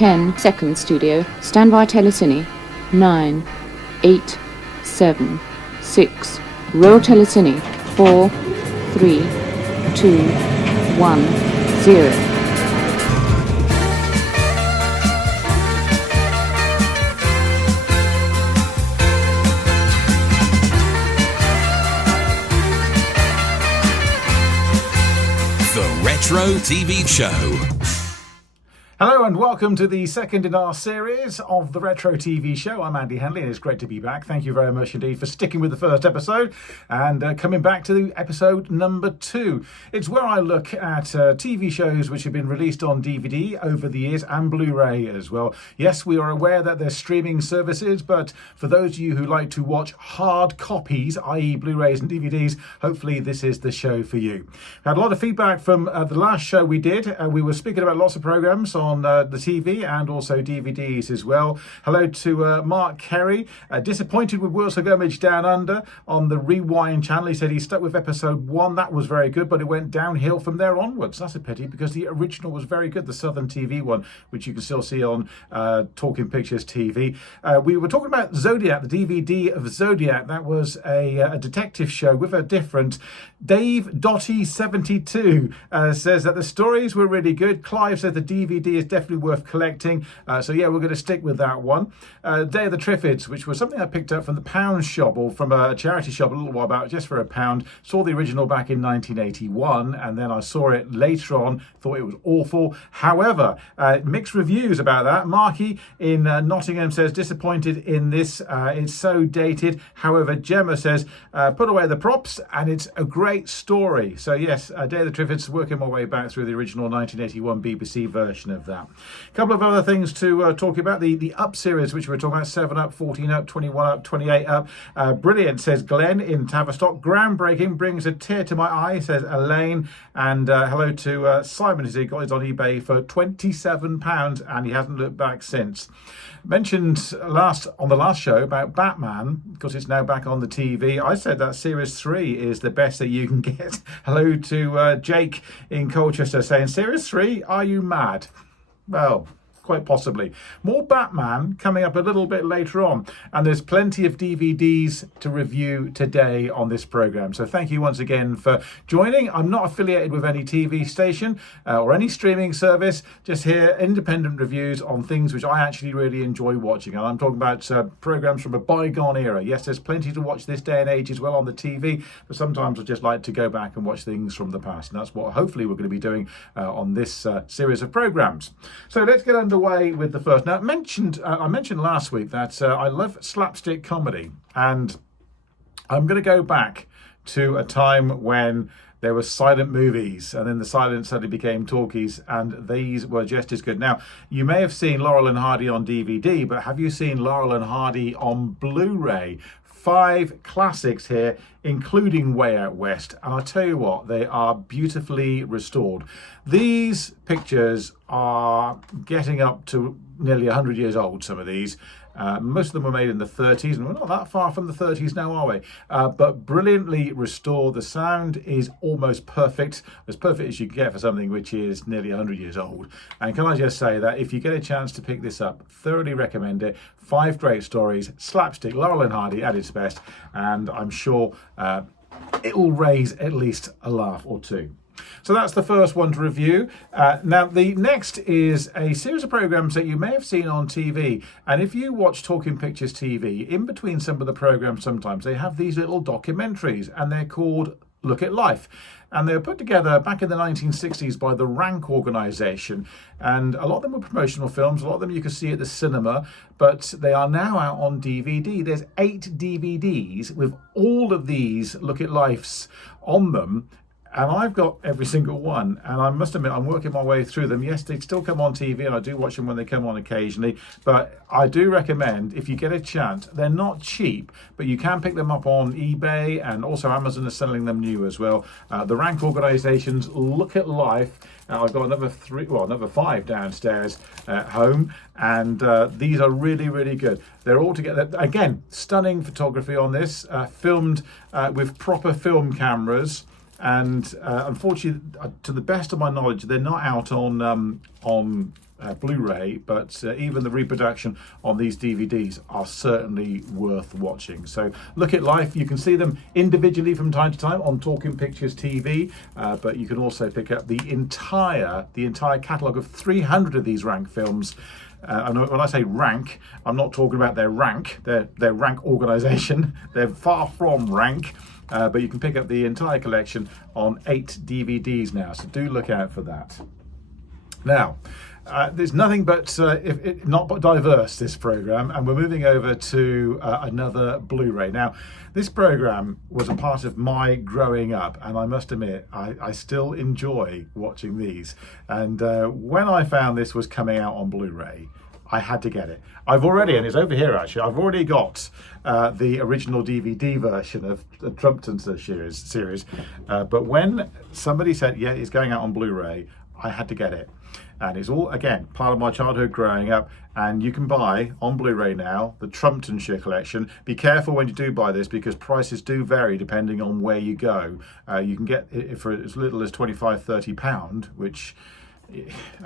10 seconds, studio. Stand by, telecine. 9, 8, 7, 6. Roll telecine. 4, 3, 2, 1, 0. Retro TV Show. Hello and welcome to the second in our series of the Retro TV Show. I'm Andy Henley and it's great to be back. Thank you very much indeed for sticking with the first episode and coming back to episode number 2. It's where I look at TV shows which have been released on DVD over the years and Blu-ray as well. Yes, we are aware that there's streaming services, but for those of you who like to watch hard copies, i.e. Blu-rays and DVDs, hopefully this is the show for you. I had a lot of feedback from the last show we did. We were speaking about lots of programs on the TV and also DVDs as well. Hello to Mark Kerry. Disappointed with Wheels of Gummidge Down Under on the Rewind channel. He said he stuck with episode 1. That was very good, but it went downhill from there onwards. That's a pity because the original was very good, the Southern TV one, which you can still see on Talking Pictures TV. We were talking about Zodiac, the DVD of Zodiac. That was a detective show with a different. Dave Dotty 72 says that the stories were really good. Clive said the DVD is definitely worth collecting. So yeah, we're going to stick with that one. Day of the Triffids, which was something I picked up from the pound shop or from a charity shop a little while back, just for £1. Saw the original back in 1981 and then I saw it later on, thought it was awful. However, mixed reviews about that. Marky in Nottingham says disappointed in this. It's so dated. However, Gemma says put away the props and it's a great story. So yes, Day of the Triffids, working my way back through the original 1981 BBC version of that. A couple of other things to talk about. The Up series, which we were talking about, 7 Up, 14 Up, 21 Up, 28 Up. Brilliant, says Glenn in Tavistock. Groundbreaking, brings a tear to my eye, says Elaine. And hello to Simon, who got his on eBay for £27 and he hasn't looked back since. Mentioned on the last show about Batman, because it's now back on the TV. I said that Series 3 is the best that you can get. Hello to Jake in Colchester saying, Series 3, are you mad? Well, quite possibly. More Batman coming up a little bit later on. And there's plenty of DVDs to review today on this programme. So thank you once again for joining. I'm not affiliated with any TV station or any streaming service. Just here, independent reviews on things which I actually really enjoy watching. And I'm talking about programmes from a bygone era. Yes, there's plenty to watch this day and age as well on the TV. But sometimes I just like to go back and watch things from the past. And that's what hopefully we're going to be doing on this series of programmes. So let's get underway with the first. Now, I mentioned last week that I love slapstick comedy, and I'm going to go back to a time when there were silent movies, and then the silent suddenly became talkies, and these were just as good. Now, you may have seen Laurel and Hardy on DVD, but have you seen Laurel and Hardy on Blu-ray? 5 classics here, including Way Out West, and I tell you what, they are beautifully restored. These pictures are getting up to nearly 100 years old, some of these. Most of them were made in the 30s, and we're not that far from the 30s now, are we? But brilliantly restored. The sound is almost perfect as you can get for something which is nearly 100 years old. And can I just say that if you get a chance to pick this up, thoroughly recommend it. 5 great stories, slapstick, Laurel and Hardy at its best, and I'm sure it will raise at least a laugh or two. So that's the first one to review. Now, the next is a series of programmes that you may have seen on TV. And if you watch Talking Pictures TV, in between some of the programmes sometimes, they have these little documentaries, and they're called Look at Life. And they were put together back in the 1960s by the Rank organisation. And a lot of them were promotional films. A lot of them you can see at the cinema. But they are now out on DVD. There's 8 DVDs with all of these Look at Lifes on them. And I've got every single one, and I must admit I'm working my way through them. Yes, they still come on TV, and I do watch them when they come on occasionally, but I do recommend, if you get a chance, they're not cheap, but you can pick them up on eBay, and also Amazon is selling them new as well. The Rank organisations Look at Life. I've got another 5 downstairs at home, and these are really, really good. They're all together. Again, stunning photography on this, filmed with proper film cameras. And unfortunately, to the best of my knowledge, they're not out on Blu-ray, but even the reproduction on these DVDs are certainly worth watching. So look at life. You can see them individually from time to time on Talking Pictures TV, but you can also pick up the entire catalogue of 300 of these rank films. And when I say rank, I'm not talking about their rank, their rank organisation. They're far from rank. But you can pick up the entire collection on 8 DVDs now, so do look out for that. Now, there's nothing but not but diverse, this program, and we're moving over to another Blu-ray. Now, this program was a part of my growing up, and I must admit, I still enjoy watching these. And when I found this was coming out on Blu-ray, I had to get it. I've already, and it's over here actually, I've already got the original DVD version of the Trumpton series. But when somebody said, yeah, it's going out on Blu-ray, I had to get it. And it's all, again, part of my childhood growing up. And you can buy on Blu-ray now the Trumptonshire collection. Be careful when you do buy this, because prices do vary depending on where you go. You can get it for as little as £25–30, which,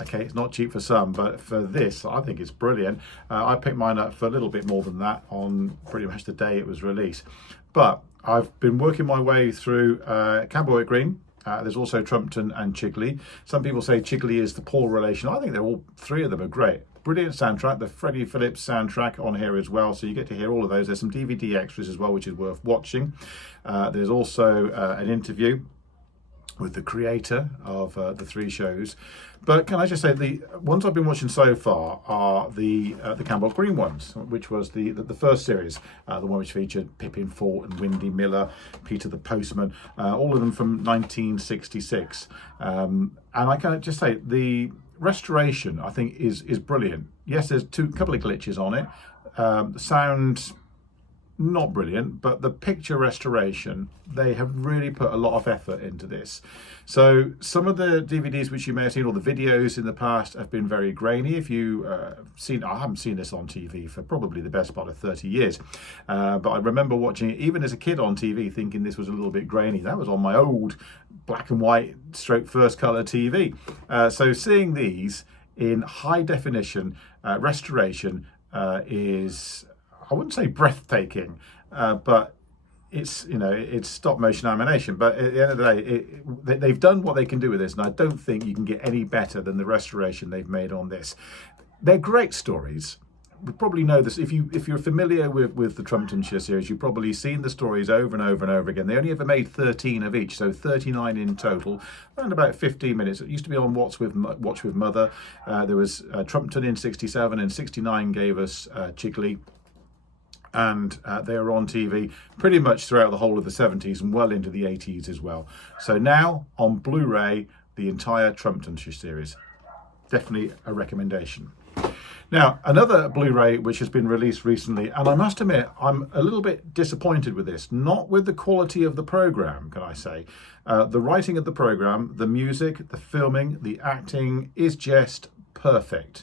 okay, it's not cheap for some, but for this, I think it's brilliant. I picked mine up for a little bit more than that on pretty much the day it was released. But I've been working my way through Camberwick Green. There's also Trumpton and Chigley. Some people say Chigley is the Paul relation. I think they're all three of them are great. Brilliant soundtrack, the Freddie Phillips soundtrack on here as well, so you get to hear all of those. There's some DVD extras as well, which is worth watching. There's also an interview with the creator of the 3 shows. But can I just say, the ones I've been watching so far are the Campbell Green ones, which was the first series, the one which featured Pippin Fort and Windy Miller, Peter the Postman, all of them from 1966. And I can just say, the restoration, I think, is brilliant. Yes, there's a couple of glitches on it. The sound, not brilliant, but the picture restoration, they have really put a lot of effort into this. So some of the DVDs which you may have seen, or the videos in the past, have been very grainy. If you I haven't seen this on TV for probably the best part of 30 years, but I remember watching it even as a kid on TV, thinking this was a little bit grainy. That was on my old black and white stroke first colour TV. So seeing these in high definition restoration is, I wouldn't say breathtaking, but it's, you know, it's stop motion animation. But at the end of the day, they've done what they can do with this, and I don't think you can get any better than the restoration they've made on this. They're great stories. We probably know this. If you're familiar with the Trumptonshire series, you've probably seen the stories over and over and over again. They only ever made 13 of each, so 39 in total, around about 15 minutes. It used to be on Watch with Mother. There was Trumpton in 67, and 69 gave us Chigley. And they were on TV pretty much throughout the whole of the 70s and well into the 80s as well. So now on Blu-ray, the entire Trumptonshire series. Definitely a recommendation. Now, another Blu-ray which has been released recently, and I must admit, I'm a little bit disappointed with this. Not with the quality of the programme, can I say. The writing of the programme, the music, the filming, the acting is just perfect.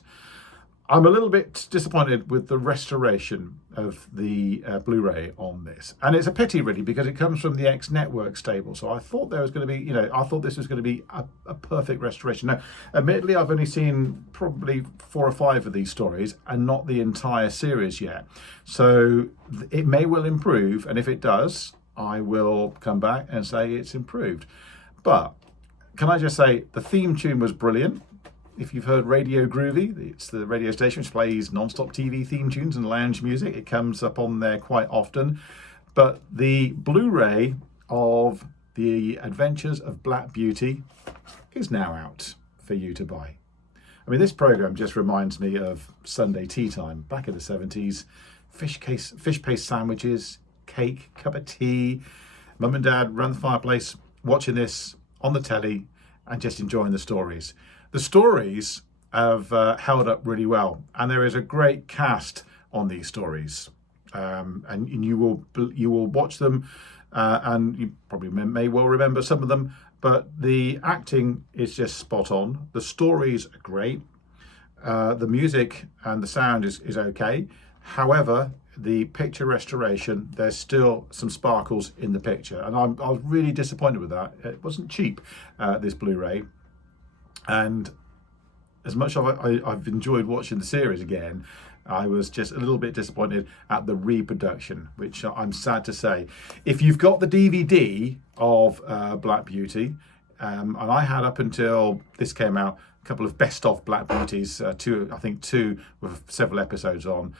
I'm a little bit disappointed with the restoration of the Blu-ray on this. And it's a pity, really, because it comes from the X-Network stable. So I thought there was going to be, I thought this was going to be a perfect restoration. Now, admittedly, I've only seen probably 4 or 5 of these stories and not the entire series yet. So it may well improve. And if it does, I will come back and say it's improved. But can I just say, the theme tune was brilliant. If you've heard Radio Groovy, it's the radio station which plays non-stop TV theme tunes and lounge music. It comes up on there quite often. But the Blu-ray of The Adventures of Black Beauty is now out for you to buy. I mean, this programme just reminds me of Sunday tea time back in the 70s. Fish paste sandwiches, cake, cup of tea, mum and dad round the fireplace, watching this on the telly and just enjoying the stories. The stories have held up really well, and there is a great cast on these stories, and you will watch them, and you probably may well remember some of them. But the acting is just spot on. The stories are great. The music and the sound is okay. However, the picture restoration, there's still some sparkles in the picture, and I was really disappointed with that. It wasn't cheap, this Blu-ray. And as much as I've enjoyed watching the series again, I was just a little bit disappointed at the reproduction, which I'm sad to say. If you've got the DVD of Black Beauty, and I had up until this came out a couple of best of Black Beauties, two with several episodes on.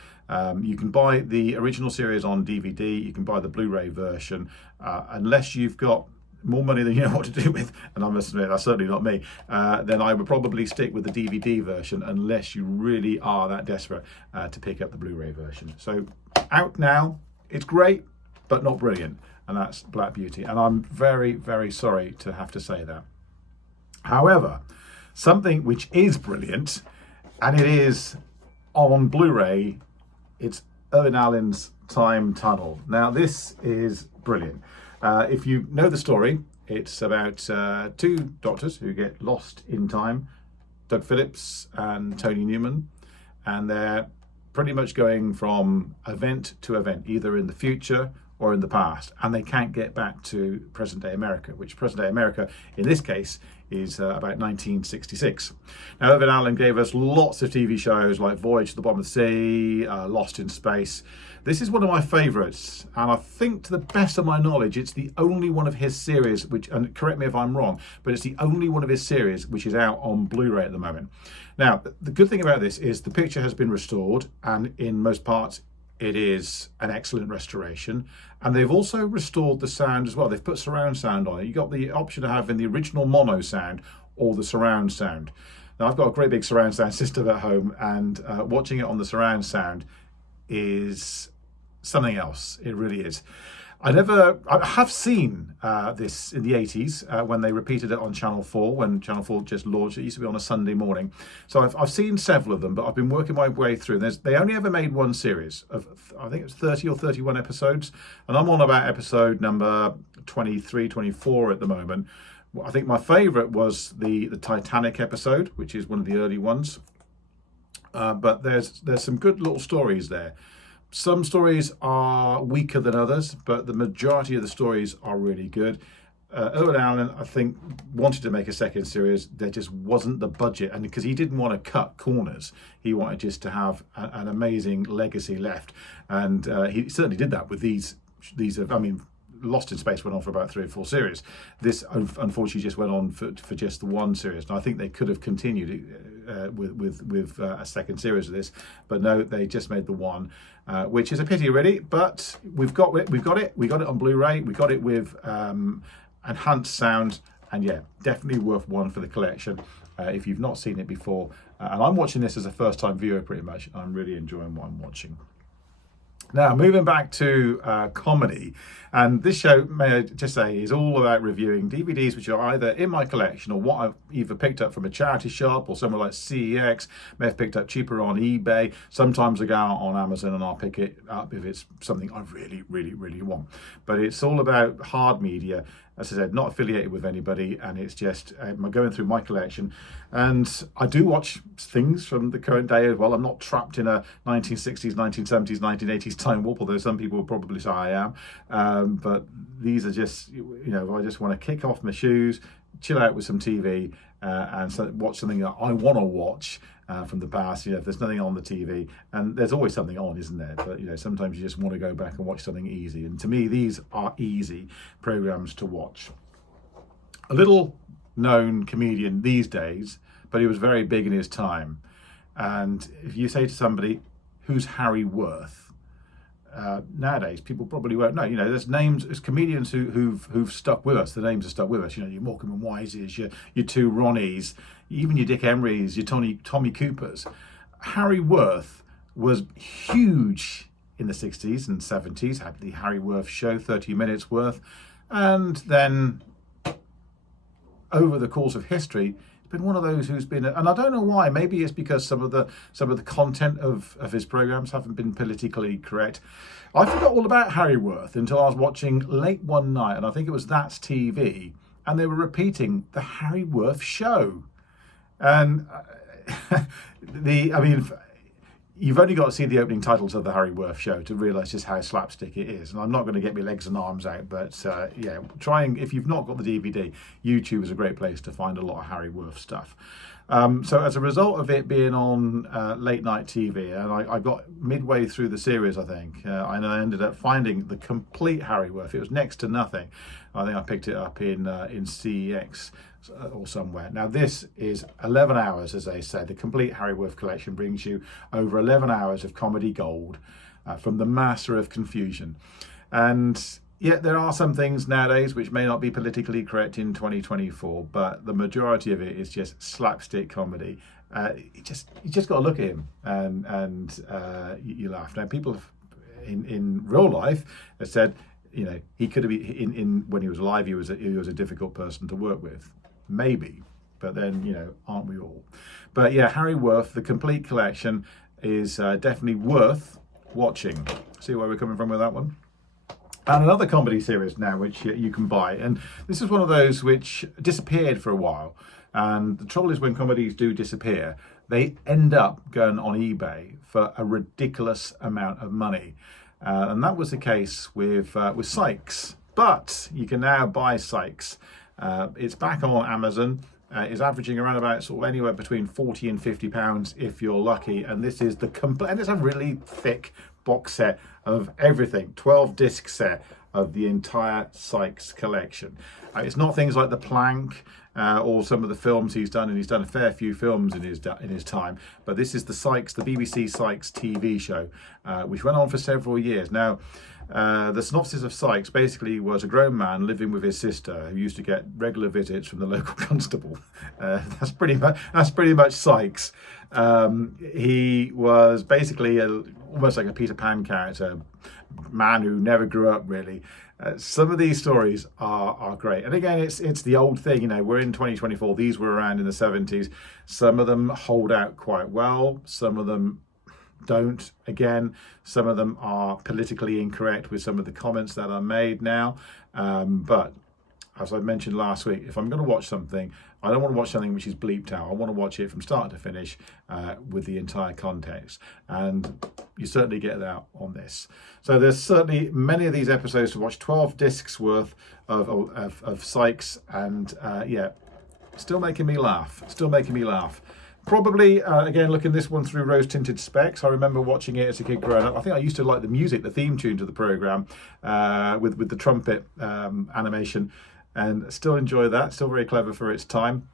You can buy the original series on DVD. You can buy the Blu-ray version, unless you've got more money than you know what to do with, and I must admit that's certainly not me, then I would probably stick with the DVD version unless you really are that desperate to pick up the Blu-ray version. So out now, it's great, but not brilliant, and that's Black Beauty, and I'm very, very sorry to have to say that. However, something which is brilliant, and it is on Blu-ray, it's Irwin Allen's Time Tunnel. Now this is brilliant. If you know the story, it's about two doctors who get lost in time, Doug Phillips and Tony Newman, and they're pretty much going from event to event, either in the future or in the past, and they can't get back to present-day America, which present-day America, in this case, is about 1966. Now, Irwin Allen gave us lots of TV shows like Voyage to the Bottom of the Sea, Lost in Space. This is one of my favourites, and I think, to the best of my knowledge, it's the only one of his series, which, and correct me if I'm wrong, but it's the only one of his series which is out on Blu-ray at the moment. Now, the good thing about this is the picture has been restored, and in most parts, it is an excellent restoration, and they've also restored the sound as well. They've put surround sound on it. You got the option of having the original mono sound or the surround sound. Now, I've got a great big surround sound system at home, and watching it on the surround sound is something else. It really is. I have seen this in the 80s when they repeated it on Channel 4, when Channel 4 just launched. It used to be on a Sunday morning. So I've seen several of them, but I've been working my way through. They only ever made one series of, I think it's 30 or 31 episodes. And I'm on about episode number 23, 24 at the moment. I think my favourite was the Titanic episode, which is one of the early ones. But there's some good little stories there. Some stories are weaker than others, but the majority of the stories are really good. Irwin Allen, I think, wanted to make a second series. There just wasn't the budget, and because he didn't want to cut corners, he wanted just to have an amazing legacy left, and he certainly did that with these. I mean, Lost in Space went on for about 3 or 4 series. This unfortunately just went on for just the one series, and I think they could have continued with a second series of this, but no, they just made the one, which is a pity, really. But we've got it on Blu-ray. We got it with enhanced sound, and yeah, definitely worth one for the collection if you've not seen it before. And I'm watching this as a first-time viewer, pretty much. I'm really enjoying what I'm watching. Now, moving back to comedy, and this show, may I just say, is all about reviewing DVDs which are either in my collection or what I've either picked up from a charity shop or somewhere like CEX, may have picked up cheaper on eBay. Sometimes I go out on Amazon and I'll pick it up if it's something I really, really, really want. But it's all about hard media, as I said, not affiliated with anybody, and it's just going through my collection. And I do watch things from the current day as well. I'm not trapped in a 1960s, 1970s, 1980s time warp, although some people will probably say I am. But these are just, I just want to kick off my shoes, chill out with some TV, and watch something that I want to watch from the past. If there's nothing on the TV, and there's always something on, isn't there? But sometimes you just want to go back and watch something easy. And to me, these are easy programs to watch. A little known comedian these days, but he was very big in his time. And if you say to somebody, "Who's Harry Worth?" Nowadays, people probably won't know. There's names, there's comedians who've stuck with us. The names are stuck with us. Your Morecambe and Wises, your two Ronnies, even your Dick Emerys, your Tommy Coopers. Harry Worth was huge in the 60s and 70s. Had the Harry Worth Show, 30 minutes worth, and then over the course of history, been one of those who's been, and I don't know why. Maybe it's because some of the content of his programs haven't been politically correct. I forgot all about Harry Worth until I was watching late one night, and I think it was That's TV, and they were repeating the Harry Worth Show, and you've only got to see the opening titles of the Harry Worth Show to realise just how slapstick it is. And I'm not going to get my legs and arms out, but if you've not got the DVD, YouTube is a great place to find a lot of Harry Worth stuff. So as a result of it being on late night TV, and I got midway through the series, I think, I ended up finding the complete Harryworth. It was next to nothing. I think I picked it up in CEX or somewhere. Now this is 11 hours, as they say. The complete Harryworth collection brings you over 11 hours of comedy gold from the master of confusion. And yet there are some things nowadays which may not be politically correct in 2024, but the majority of it is just slapstick comedy. You just got to look at him and you laugh. Now people in real life have said, you know, he could have been in when he was alive. He was a difficult person to work with, maybe. But then, you know, aren't we all? But yeah, Harryworth, the complete collection, is definitely worth watching. See where we're coming from with that one. And another comedy series now which you can buy, and this is one of those which disappeared for a while. And the trouble is, when comedies do disappear, they end up going on eBay for a ridiculous amount of money. And that was the case with Sykes. But you can now buy Sykes. It's back on Amazon. It's averaging around about sort of anywhere between £40 and £50 if you're lucky. And this is the complete, and it's a really thick box set of everything, 12 disc set of the entire Sykes collection. It's not things like The Plank or some of the films he's done, and he's done a fair few films in his time, but this is the Sykes, the BBC Sykes TV show, which went on for several years. Now, the synopsis of Sykes basically was a grown man living with his sister who used to get regular visits from the local constable. That's pretty much Sykes. He was basically almost like a Peter Pan character, man who never grew up really. Some of these stories are great, and again, it's the old thing. You know, we're in 2024. These were around in the 70s. Some of them hold out quite well. Some of them don't. Again, some of them are politically incorrect with some of the comments that are made now. But as I mentioned last week, if I'm going to watch something, I don't want to watch something which is bleeped out. I want to watch it from start to finish with the entire context. And you certainly get that on this. So there's certainly many of these episodes to watch, 12 discs worth of Sykes. And yeah, still making me laugh. Probably, again, looking this one through rose-tinted specs. I remember watching it as a kid growing up. I think I used to like the music, the theme tune to the programme with the trumpet animation, and still enjoy that. Still very clever for its time.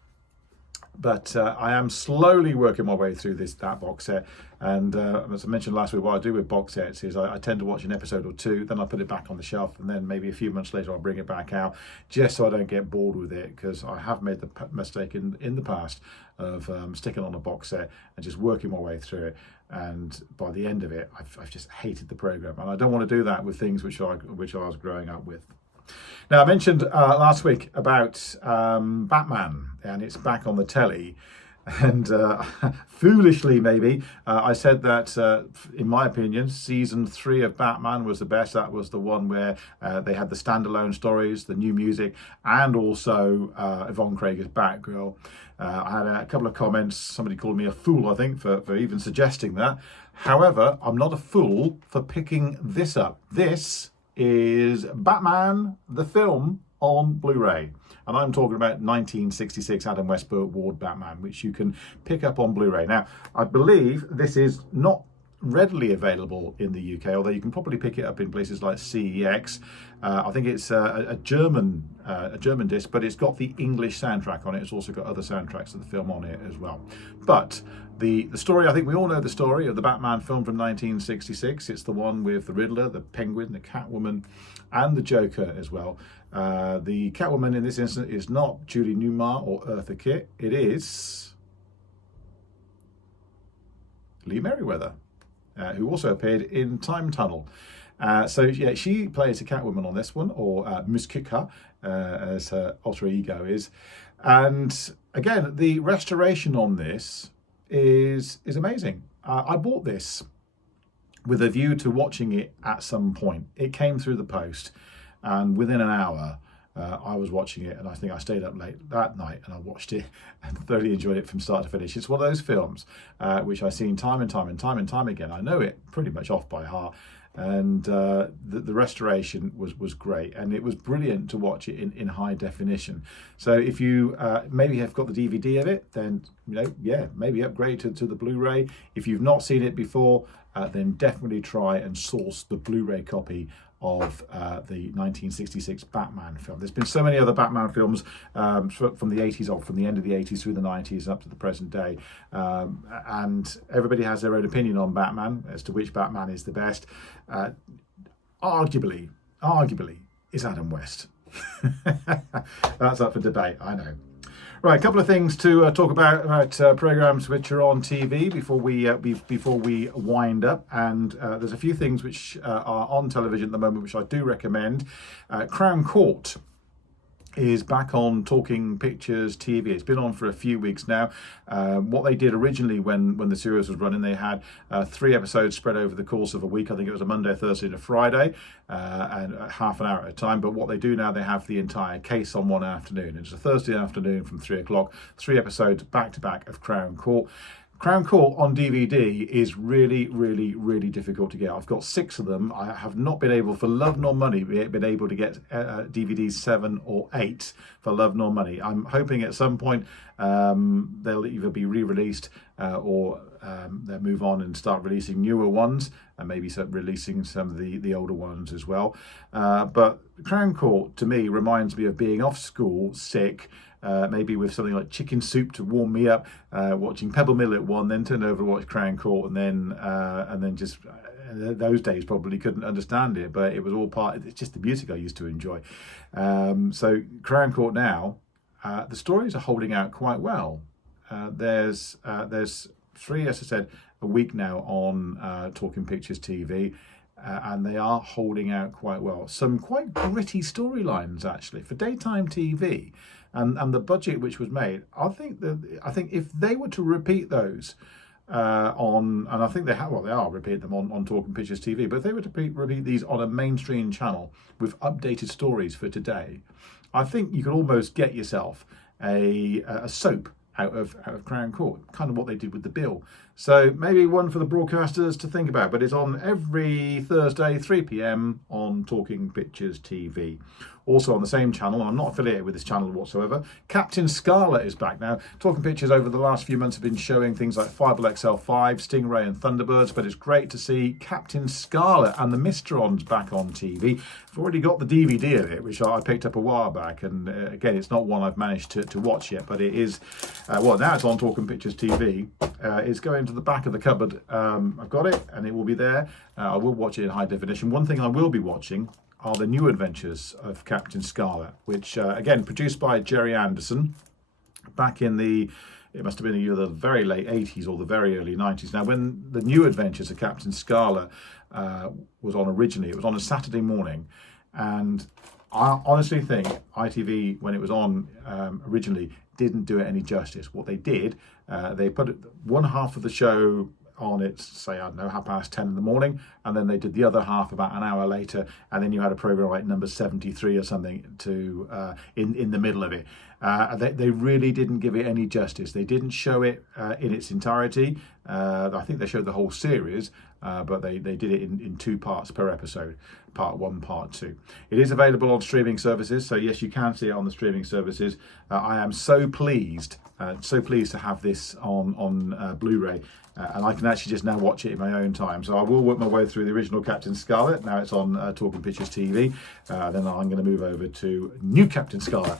But I am slowly working my way through that box set. And as I mentioned last week, what I do with box sets is I tend to watch an episode or two, then I put it back on the shelf, and then maybe a few months later I'll bring it back out, just so I don't get bored with it, because I have made the mistake in the past of sticking on a box set and just working my way through it. And by the end of it, I've just hated the program. And I don't want to do that with things which I was growing up with. Now, I mentioned last week about Batman, and it's back on the telly. And foolishly, maybe, I said that, in my opinion, season 3 of Batman was the best. That was the one where they had the standalone stories, the new music, and also Yvonne Craig's Batgirl. I had a couple of comments. Somebody called me a fool, I think, for even suggesting that. However, I'm not a fool for picking this up. This is Batman, the film, on Blu-ray. And I'm talking about 1966 Adam West Ward Batman, which you can pick up on Blu-ray. Now, I believe this is not readily available in the UK, although you can probably pick it up in places like CEX. I think it's a German disc, but it's got the English soundtrack on it. It's also got other soundtracks of the film on it as well. But the story, I think we all know the story of the Batman film from 1966. It's the one with the Riddler, the Penguin, the Catwoman, and the Joker as well. The Catwoman in this instance is not Julie Newmar or Eartha Kitt. It is Lee Merriweather, who also appeared in Time Tunnel. So yeah, she plays a Catwoman on this one, or Miss Kika, as her alter ego is. And again, the restoration on this is amazing. I bought this with a view to watching it at some point. It came through the post, and within an hour, I was watching it, and I think I stayed up late that night and I watched it and thoroughly enjoyed it from start to finish. It's one of those films which I've seen time and time again. I know it pretty much off by heart, and the restoration was great, and it was brilliant to watch it in high definition. So if you maybe have got the DVD of it, then maybe upgrade to the Blu-ray. If you've not seen it before, then definitely try and source the Blu-ray copy of the 1966 Batman film. There's been so many other Batman films from the 80s, or from the end of the 80s through the 90s up to the present day, and everybody has their own opinion on Batman as to which Batman is the best. Arguably is Adam West. That's up for debate, I know. Right, a couple of things to talk about programs which are on TV before we wind up, and there's a few things which are on television at the moment which I do recommend. Crown Court is back on Talking Pictures TV. It's been on for a few weeks now. What they did originally when the series was running, they had 3 episodes spread over the course of a week. I think it was a Monday, Thursday and a Friday, and half an hour at a time. But what they do now, they have the entire case on one afternoon. It's a Thursday afternoon from 3 o'clock, 3 episodes back to back of Crown Court. Crown Court on DVD is really, really, really difficult to get. I've got 6 of them. I have not been able, for love nor money, been able to get DVDs 7 or 8 for love nor money. I'm hoping at some point they'll either be re-released or they'll move on and start releasing newer ones, and maybe releasing some of the older ones as well. But Crown Court, to me, reminds me of being off school, sick, maybe with something like chicken soup to warm me up, watching Pebble Mill at 1, then turn over to watch Crown Court, and then just those days probably couldn't understand it, but it was all part. It's just the music I used to enjoy. So Crown Court now, the stories are holding out quite well. There's 3, as I said, a week now on Talking Pictures TV. And they are holding out quite well. Some quite gritty storylines, actually, for daytime TV, and the budget which was made. I think if they were to repeat those and I think they are repeating them on Talking Pictures TV. But if they were to repeat these on a mainstream channel with updated stories for today, I think you could almost get yourself a soap out of Crown Court, kind of what they did with The Bill. So maybe one for the broadcasters to think about, but it's on every Thursday, 3 p.m. on Talking Pictures TV. Also on the same channel, I'm not affiliated with this channel whatsoever, Captain Scarlet is back now. Talking Pictures over the last few months have been showing things like Fireball XL5, Stingray and Thunderbirds, but it's great to see Captain Scarlet and the Mysterons back on TV. I've already got the DVD of it, which I picked up a while back, and again, it's not one I've managed to watch yet, but it is, now it's on Talking Pictures TV. It's going to the back of the cupboard. I've got it, and it will be there. I will watch it in high definition. One thing I will be watching are the new adventures of Captain Scarlet, which, again, produced by Jerry Anderson back in it must have been either the very late 80s or the very early 90s. Now, when the new adventures of Captain Scarlet was on originally, it was on a Saturday morning, and I honestly think ITV, when it was on originally, didn't do it any justice. What they did, they put one half of the show on it, say, I don't know, 10:30 in the morning, and then they did the other half about an hour later, and then you had a program like number 73 or something to in the middle of it. They really didn't give it any justice. They didn't show it in its entirety. I think they showed the whole series, but they did it in 2 parts per episode, part 1, part 2. It is available on streaming services, so yes, you can see it on the streaming services. I am so pleased to have this on Blu-ray, and I can actually just now watch it in my own time. So I will work my way through the original Captain Scarlet. Now it's on Talking Pictures TV. Then I'm going to move over to new Captain Scarlet,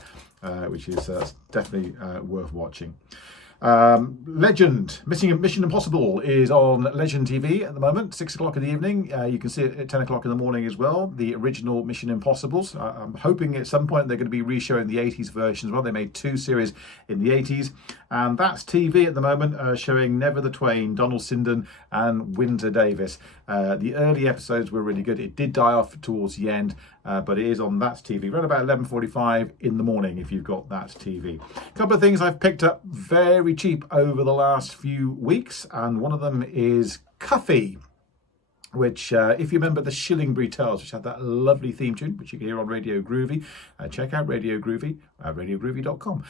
which is definitely worth watching. Legend, Mission Impossible is on Legend TV at the moment, 6 o'clock in the evening. You can see it at 10 o'clock in the morning as well, the original Mission Impossibles. I'm hoping at some point they're going to be re-showing the 80s version as well. They made 2 series in the 80s, and that's TV at the moment, showing Never the Twain, Donald Sinden and Windsor Davis. The early episodes were really good. It did die off towards the end, but it is on That's TV, around about 11:45 in the morning if you've got That's TV. A couple of things I've picked up very cheap over the last few weeks, and one of them is Cuffy, which, if you remember the Shillingbury Tales, which had that lovely theme tune, which you can hear on Radio Groovy, check out Radio Groovy, radiogroovy.com.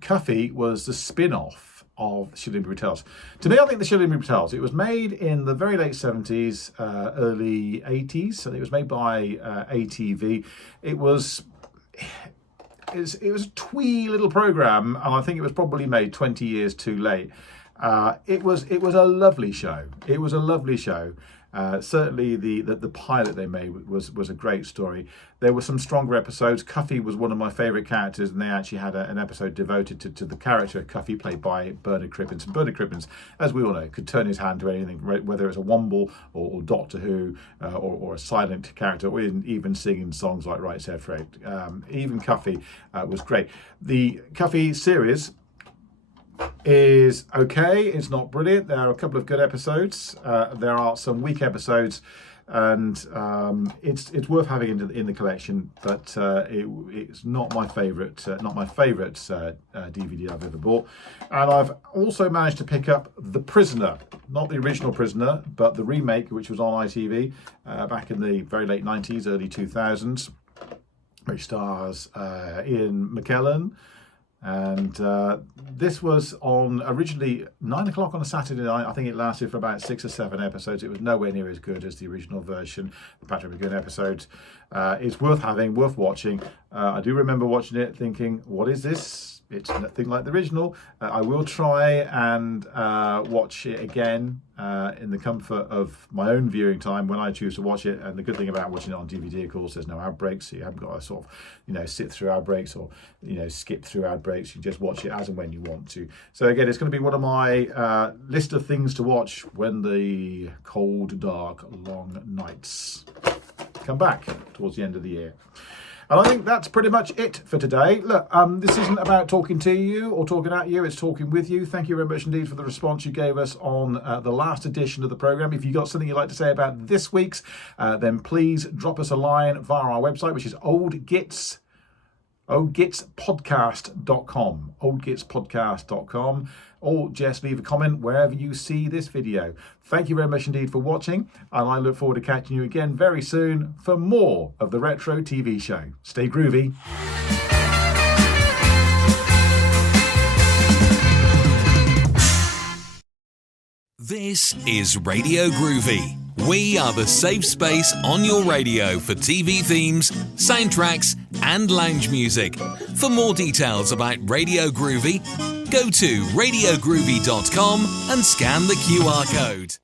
Cuffy was the spin-off of Shilling Tales. To me, I think the Shilling Tales, it was made in the very late 70s, early 80s, so it was made by ATV. It was a twee little program, and I think it was probably made 20 years too late. It was a lovely show. It was a lovely show. Certainly the pilot they made was a great story. There were some stronger episodes. Cuffy was one of my favourite characters, and they actually had an episode devoted to the character of Cuffy, played by Bernard Cribbins. And Bernard Cribbins, as we all know, could turn his hand to anything, whether it's a Womble or Doctor Who or a silent character, or even singing songs like Right Said Fred. Even Cuffy was great. The Cuffy series is okay. It's not brilliant. There are a couple of good episodes. There are some weak episodes, and it's worth having in the collection. But it's not my favourite. DVD I've ever bought. And I've also managed to pick up The Prisoner, not the original Prisoner, but the remake, which was on ITV back in the very late 90s, early 2000s, which stars Ian McKellen. And this was on originally 9 o'clock on a Saturday night. I think it lasted for about 6 or 7 episodes. It was nowhere near as good as the original version. The Patrick McGowan episode is worth having, worth watching. I do remember watching it thinking, what is this? It's nothing like the original. I will try and watch it again in the comfort of my own viewing time when I choose to watch it. And the good thing about watching it on DVD, of course, there's no ad breaks, so you haven't got to sort of, sit through ad breaks or, skip through ad breaks. You just watch it as and when you want to. So again, it's going to be one of my list of things to watch when the cold, dark, long nights come back towards the end of the year. And I think that's pretty much it for today. Look, this isn't about talking to you or talking at you, it's talking with you. Thank you very much indeed for the response you gave us on the last edition of the programme. If you've got something you'd like to say about this week's, then please drop us a line via our website, which is oldgitspodcast.com, or just leave a comment wherever you see this video. Thank you very much indeed for watching, and I look forward to catching you again very soon for more of the Retro TV Show. Stay groovy. This is Radio Groovy. We are the safe space on your radio for TV themes, soundtracks, and lounge music. For more details about Radio Groovy, go to radiogroovy.com and scan the QR code.